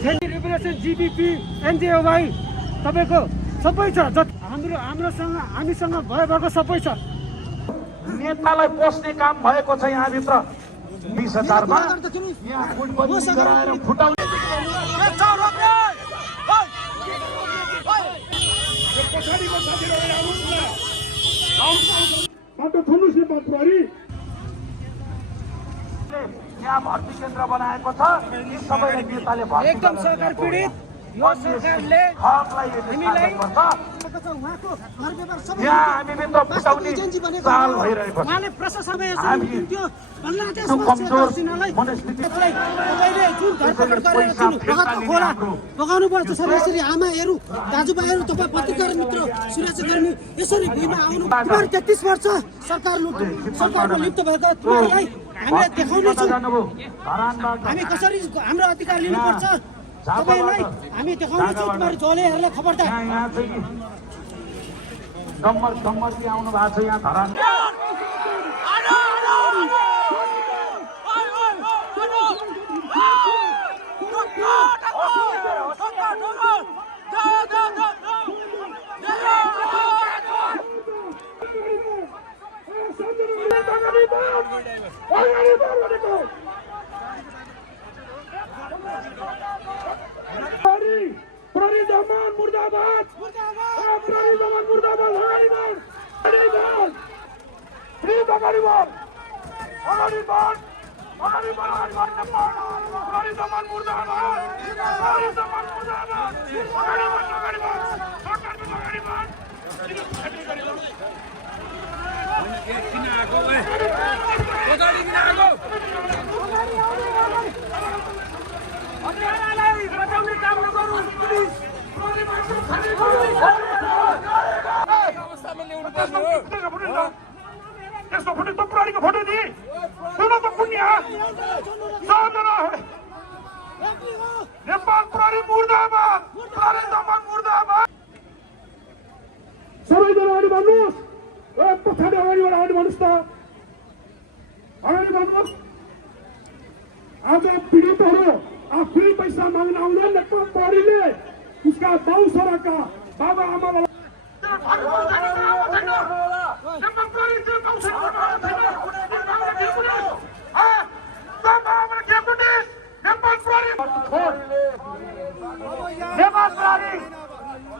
Liberation GBP एनजिओवाई तपाईको सबै छ हामीसँग भएको सबै छ। नेतालाई पस्ने काम भएको छ यहाँ भित्र 20,000 मा यहाँ फुटबल गराएर फुटाउने पछाडिको साथीहरु आउनुस् न बाटो खोल्नुस् न प्रहरी यहाँ भर्ती केन्द्र बनाएको छ यी सबै नेताले भर्ती एकदम सरकार पीडित यो सरकारले हामीलाई उहाँको घर व्यवहार सबै हामीभित्र फुटाउने चाल भइरहेको छ। उहाँले प्रशासनले त्यो बङ्गलादेशमा सिनालाई तपाईँले जुन धरपकड गरेर जुन रगतको खोला बगाउनु भयो त्यसरी यसरी आमाहरू दाजुभाइहरू तपाईँ पत्रकार मित्र सुरक्षाकर्मी यसरी भुइँमा आउनु 33 वर्ष सरकारको लिप्त भएको तपाईँहरूलाई हामीले देखाउनेछौँ हामी कसरी हाम्रो अधिकार लिनुपर्छ तपाईलाई हामी देखाउनेछौँ तपाईहरु जलेहरूलाई खबरदार। डम्बर आउनु भएको छ यहाँ धरान प्रहरी जवान मुर्दाबाद प्रहरी जवान मुर्दाबाद अगाडि बढ प्लिज अगाडि बढ प्रहरी जवान मुर्दाबाद फोटो दिए नेपाल प्रहरी मुर्दाबाद प्रहरी जवान मुर्दाबाद सबैजना अगाडि बढ्नुहोस् पछाडि अगाडिबाट अगाडि बढ्नुहोस् त अगाडि बढ्नुहोस्। आज पीडितहरू आफ्नै पैसा माग्न आउँदैन नेपाल प्रहरीले उसका बाउ छोराका बाबा आमालाई नेपाल प्रहरी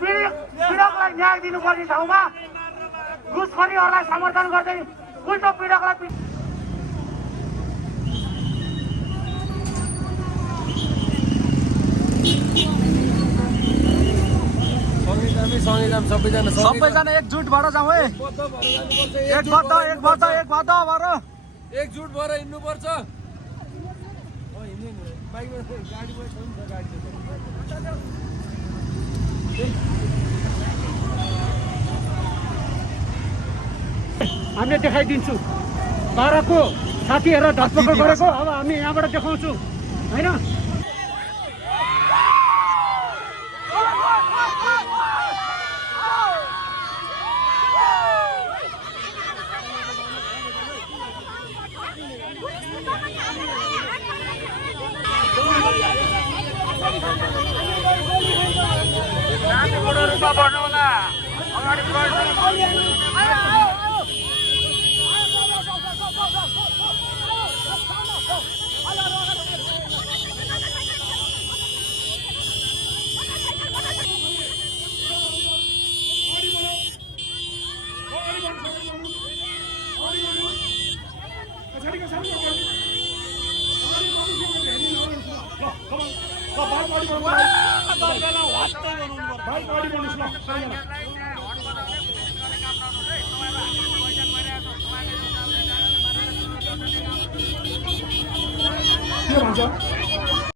पीडकलाई न्याय दिनुपर्ने ठाउँमा घुसखोरीहरूलाई समर्थन गर्दै उल्टो पीडकलाई सबैजना एकजुट भएर जाउँ है एकजुट भएर हिँड्नुपर्छ। हामीले देखाइदिन्छु बाह्रको साथीहरू धरपकड गरेको अब हामी यहाँबाट देखाउँछौँ होइन। भाइ गाडी भन्नुहोस् न